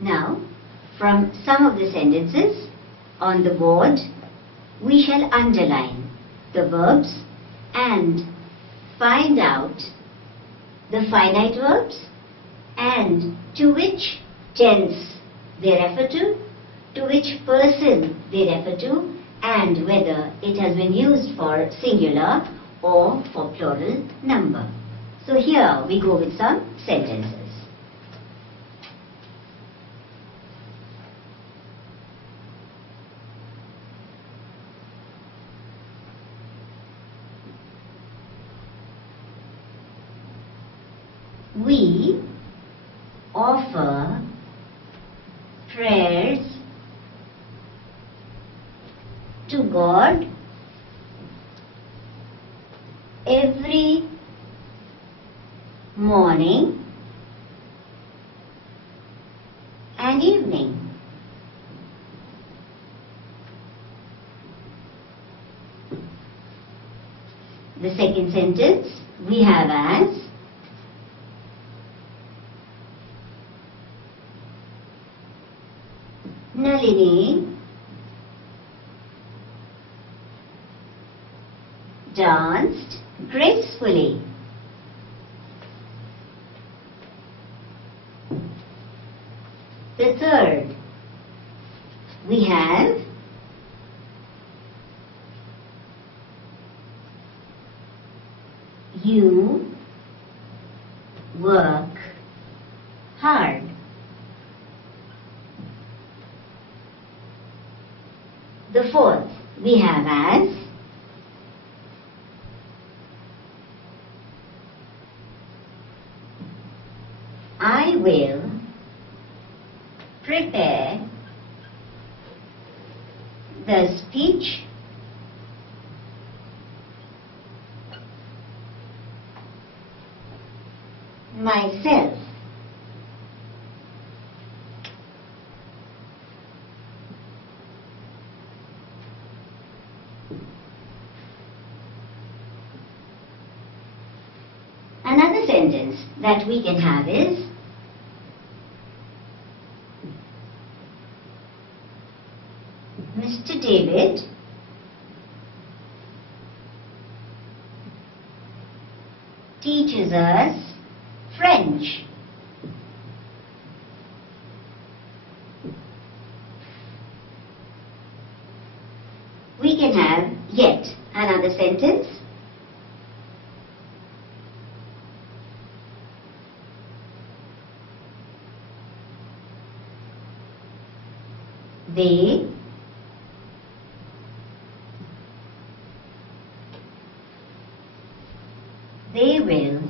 Now, from some of the sentences on the board, we shall underline the verbs and find out the finite verbs and to which tense they refer to which person they refer to, and whether it has been used for singular or for plural number. So here we go with some sentences. We offer prayers to God every morning and evening. The second sentence we have as Nalini danced gracefully. The third, we have you work hard. The fourth, we have as I will prepare the speech myself. Another sentence that we can have is Mr. David teaches us French. We can have yet another sentence. They will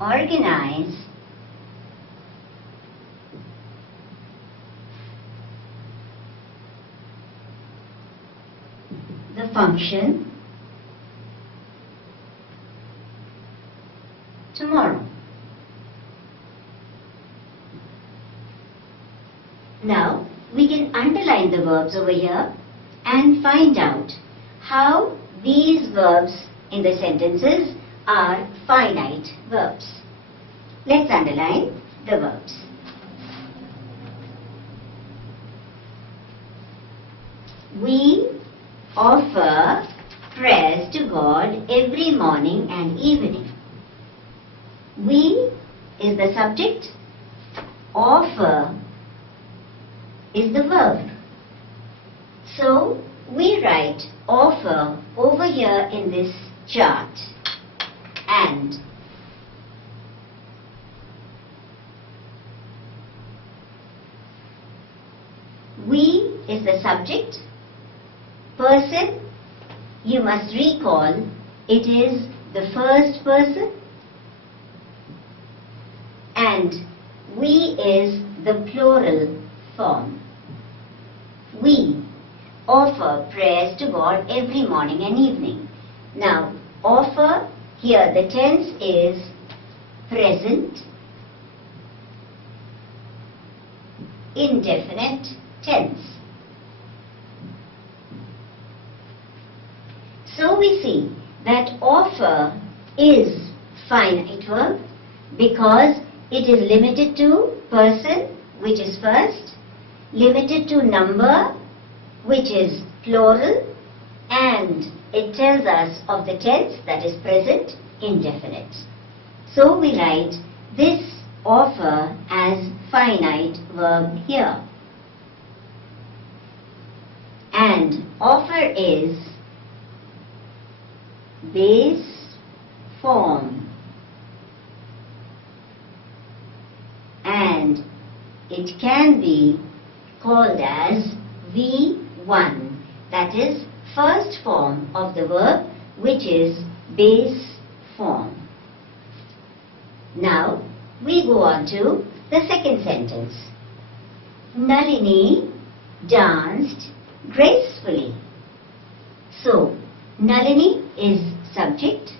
organize the function tomorrow. Now, we can underline the verbs over here and find out how these verbs in the sentences are finite verbs. Let's underline the verbs. We offer prayers to God every morning and evening. We is the subject, offer is the verb. So we write offer over here in this chart, and we is the subject. Person, you must recall, it is the first person, and we is the plural form. We offer prayers to God every morning and evening. Now, offer, here the tense is present, indefinite tense. So we see that offer is finite verb because it is limited to person, which is first, limited to number, which is plural, and it tells us of the tense, that is present indefinite. So we write this offer as finite verb here. And offer is base form, and it can be called as V1, that is first form of the verb, which is base form. Now we go on to the second sentence. Nalini danced gracefully. So Nalini is subject,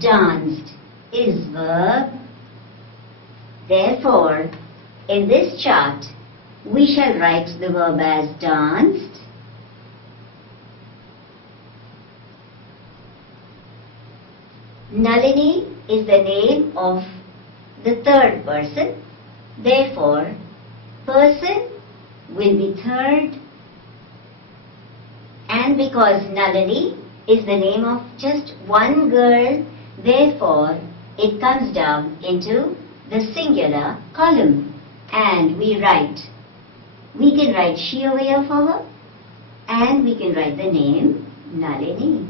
danced is verb. Therefore, in this chart, we shall write the verb as danced. Nalini is the name of the third person. Therefore, person will be third. And because Nalini is the name of just one girl, therefore, it comes down into the singular column. And we can write she over here for her, and we can write the name Nalini.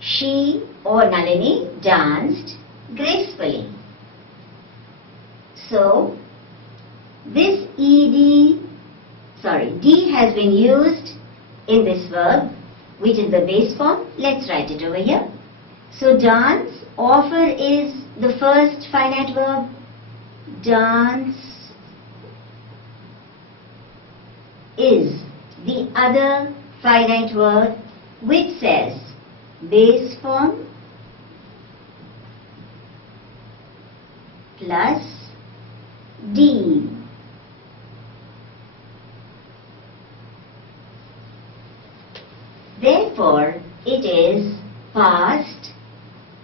She or Nalini danced gracefully. So this D has been used in this verb, which is the base form. Let's write it over here. So dance, offer is the first finite verb. Dance is the other finite verb, which says base form plus D. Therefore, it is past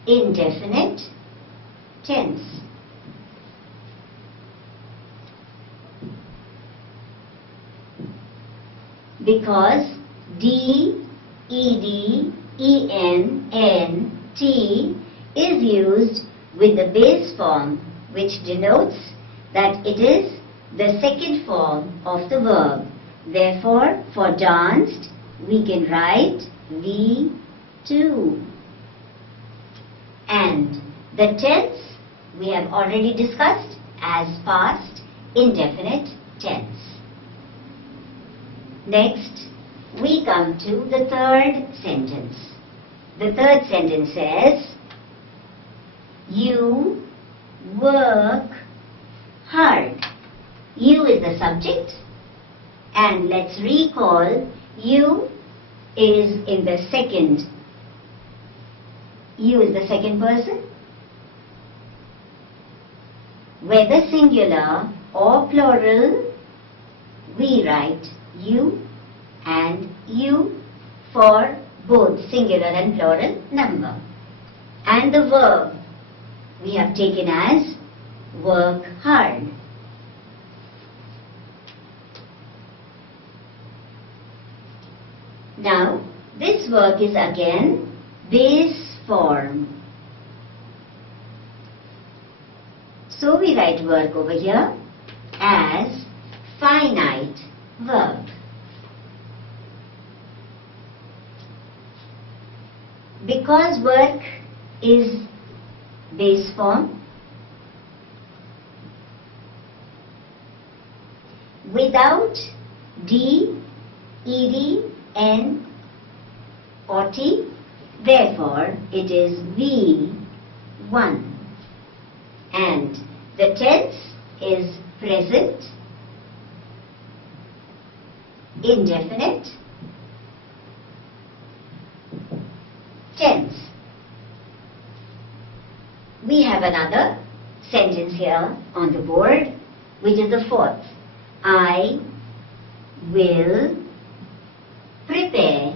indefinite tense. Because D, ED, EN, N, T is used with the base form, which denotes that it is the second form of the verb. Therefore, for danced, we can write V2. And the tense we have already discussed as past indefinite tense. Next, we come to the third sentence. The third sentence says, you work hard. You is the subject, and let's recall you is the second person. Whether singular or plural, we write you and you for both singular and plural number. And the verb we have taken as work hard. Now, this verb is again base form. So we write work over here as finite verb. Because work is base form, without D, ED, N or T, therefore it is V1. And the tense is present, indefinite tense. We have another sentence here on the board, which is the fourth. I will prepare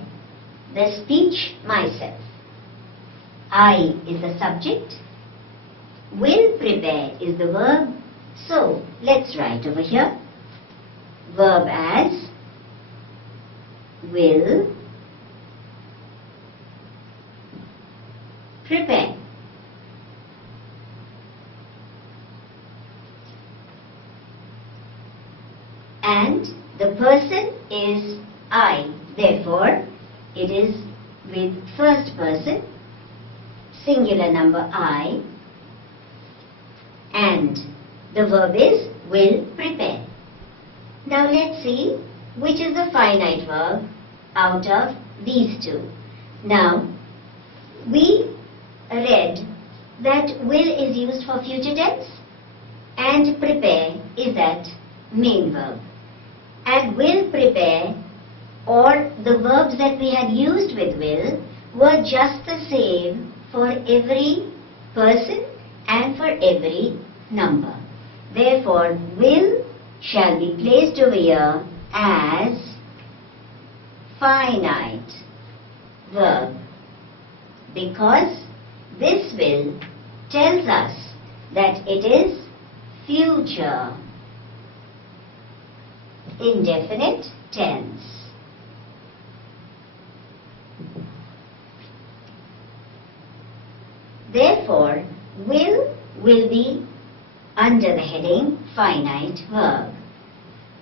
the speech myself. I is the subject. Will prepare is the verb. So, let's write over here. Verb as will prepare. And the person is I. Therefore, it is with first person, singular number I, and the verb is will prepare. Now let's see which is the finite verb out of these two. Now, we read that will is used for future tense and prepare is that main verb. And will prepare, or the verbs that we had used with will, were just the same for every person and for every number. Therefore, will shall be placed over here as finite verb, because this will tells us that it is future indefinite tense. Therefore, will be under the heading finite verb.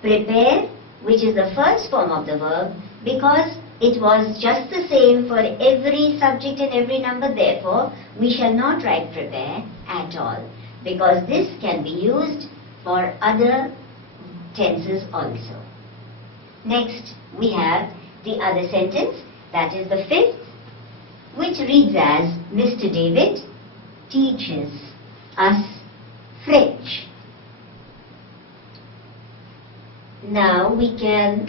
Prepare, which is the first form of the verb, because it was just the same for every subject and every number. Therefore, we shall not write prepare at all, because this can be used for other tenses also. Next, we have the other sentence, that is the fifth, which reads as Mr. David teaches us French. Now we can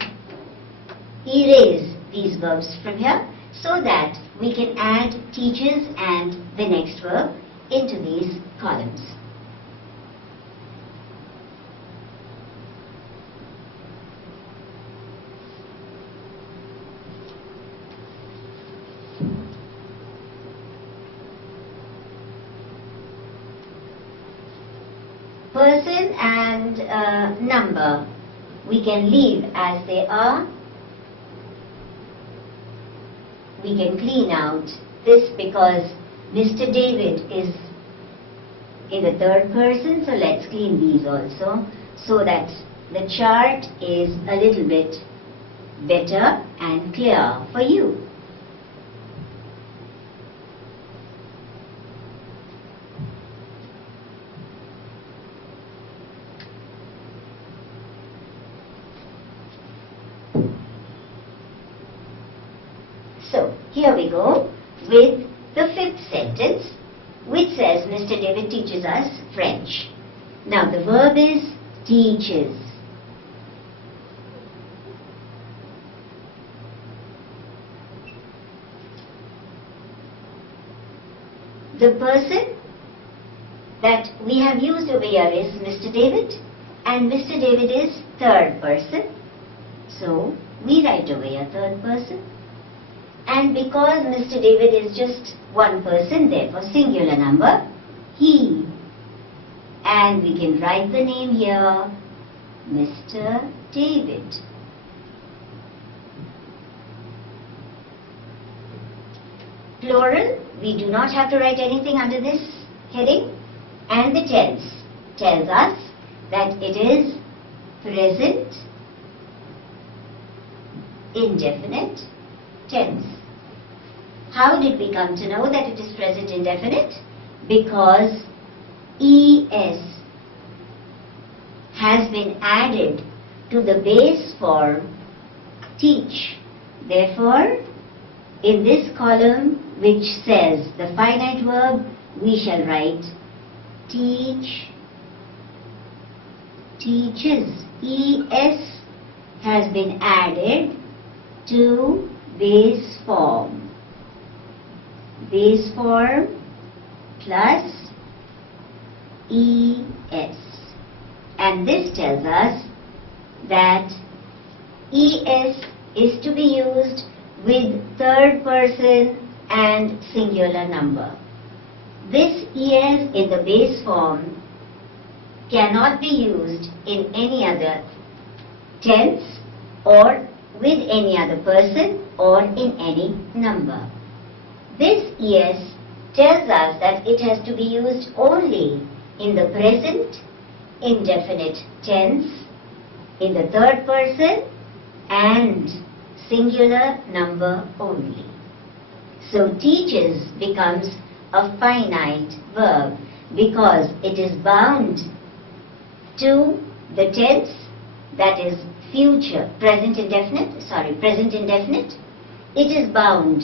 erase these verbs from here so that we can add teaches and the next verb into these columns. Person and number we can leave as they are. We can clean out this because Mr. David is in the third person, so let's clean these also so that the chart is a little bit better and clear for you. So, here we go with the fifth sentence, which says Mr. David teaches us French. Now, the verb is teaches. The person that we have used over here is Mr. David, and Mr. David is third person. So, we write over here third person. And because Mr. David is just one person, therefore singular number, he. And we can write the name here, Mr. David. Plural, we do not have to write anything under this heading. And the tense tells us that it is present indefinite tense. How did we come to know that it is present indefinite? Because ES has been added to the base form teach. Therefore, in this column which says the finite verb, we shall write teach, teaches. ES has been added to base form. Base form plus ES. And this tells us that ES is to be used with third person and singular number. This es in the base form cannot be used in any other tense or with any other person or in any number. This es tells us that it has to be used only in the present indefinite tense, in the third person and singular number only. So teaches becomes a finite verb because it is bound to the tense, that is present indefinite. It is bound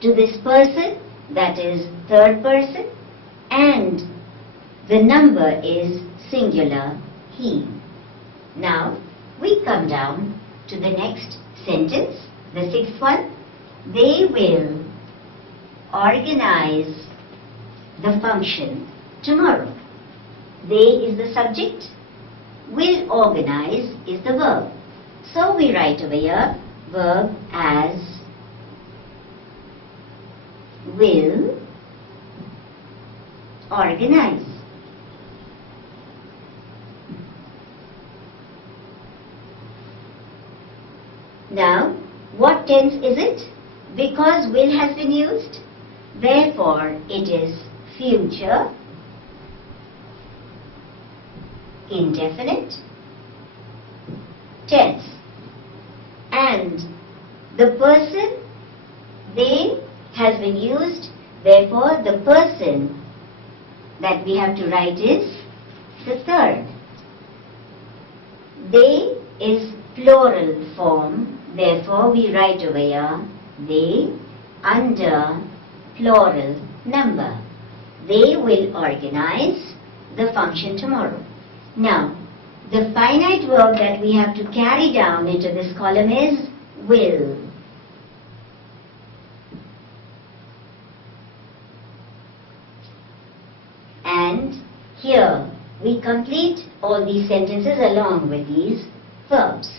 to this person, that is third person, and the number is singular, he. Now we come down to the next sentence, the sixth one. They will organize the function tomorrow. They is the subject, will organize is the verb. So we write over here verb as will organize. Now, what tense is it? Because will has been used, therefore it is future indefinite tense. And the person, they, has been used, therefore the person that we have to write is the third. They is plural form, therefore we write over here they under plural number. They will organize the function tomorrow. Now, the finite verb that we have to carry down into this column is will. And here we complete all these sentences along with these verbs.